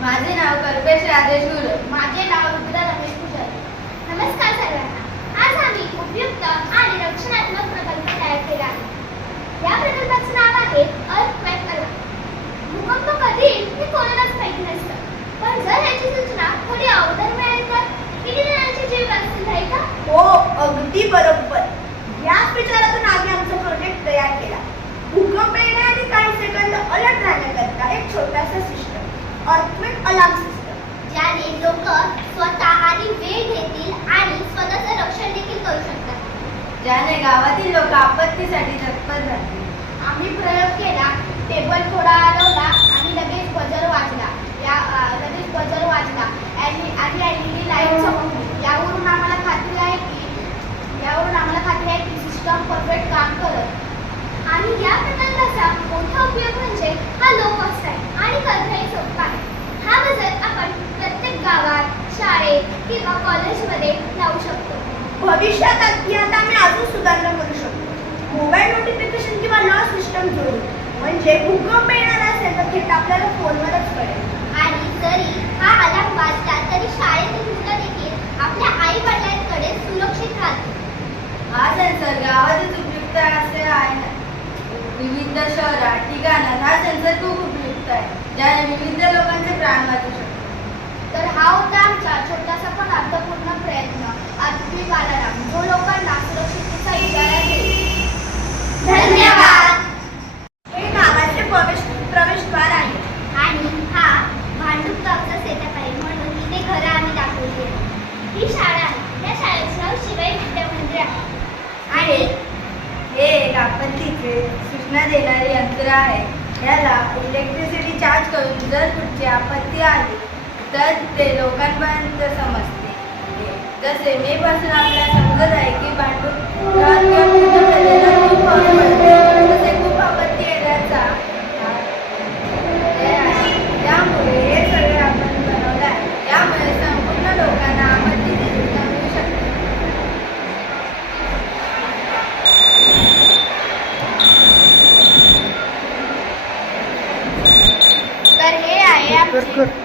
माझे नाव कल्पेश राजेश गुरु. माझे नाव रुद्र रमेश पुजारी. नमस्कार सर्वांना. आज आम्ही उपयुक्त आणि रक्षणात्मक प्रकल्प तयार केला आहे. या प्रकल्पाचे नाव आहे अर्थक्वेक अलार्म. भूकंप कधी येईल हे कोणालाच माहिती नसतं, पण जर याची सूचना थोडी अगोदर मिळाली तर किती जणांचे जीव वाचतील नाही का? हो, अगदी बरोबर. याच विचारातून आम्ही आमचा प्रोजेक्ट तयार केला. भूकंप येण्याआधी काही सेकंद अलर्ट राहण्याकरता एक छोटासा सिस्टम, अर्थक्वेक अलार्म सिस्टम, ज्याने लोक स्वतः आणि वेळ घेतील आणि स्वतःचं रक्षण देखील करू शकतात. ज्याने गावातील लोक आपत्तीसाठी तत्पर राहतील. आम्ही प्रयोग केला. टेबल थोडा हलवला आणि लगेच बजर वाजला. आणि LED लाईट चमकली. यावरून आम्हाला खात्री आहे की सिस्टम परफेक्ट काम करत. आणि या प्रकल्पाचा मोठा उपयोग म्हणजे हा लो कॉस्ट आहे आणि करताही सोपा आहे. हा बजर आपण प्रत्येक गावात, शाळेत किंवा कॉलेजमध्ये लावू शकतो. भविष्यात आता आम्ही अजून सुधारणा करू शकतो. मोबाईल नोटिफिकेशन किंवा लॉक सिस्टम जोडू, म्हणजे भूकंप येणार असेल तर थेट आपल्याला फोनवरच कळेल. आणि जरी हा अलार्म वाजला तरी शाळेतील मुलं देखील आपल्या आई वडिलांकडे सुरक्षित राहतील. हा सेन्सर गावातच उपयुक्त असे आहे. विविध शहरात ठिकाणात हा सेन्सर खूप उपयुक्त आहे, ज्याने विविध लोकांचे प्राण वाचू शकतो. तर हा होता आमचा छोटासा पण अर्थपूर्ण प्रयत्न, अर्थक्वेक अलार्म, जो लोकांना सुरक्षिततेचा इशारा देईल. धन्यवाद. हे गावाचे प्रवेशद्वार आहे. आणि हा भांडूप गावचा सेटअप आहे, म्हणून इथे घरं आम्ही दाखवली आहेत. ही शाळा आहे. त्या शाळेचं नाव शिवाई विद्या मंदिर आहे. आणि हे एक आपत्तीचे सूचना देणारे यंत्र आहे. याला इलेक्ट्रिसिटी चार्ज करून जर कुठची आपत्ती आली तर ते लोकांपर्यंत समजते. जसे मे पासून आपल्याला समजत आहे की भांडूप खूप पाऊस पडतो, तसे खूप आपत्ती येण्याचा त्यामुळे हे सगळे आपण बनवलं आहे. यामुळे संपूर्ण लोकांना आपत्तीची सूचना मिळू शकते. तर हे आहे आमचे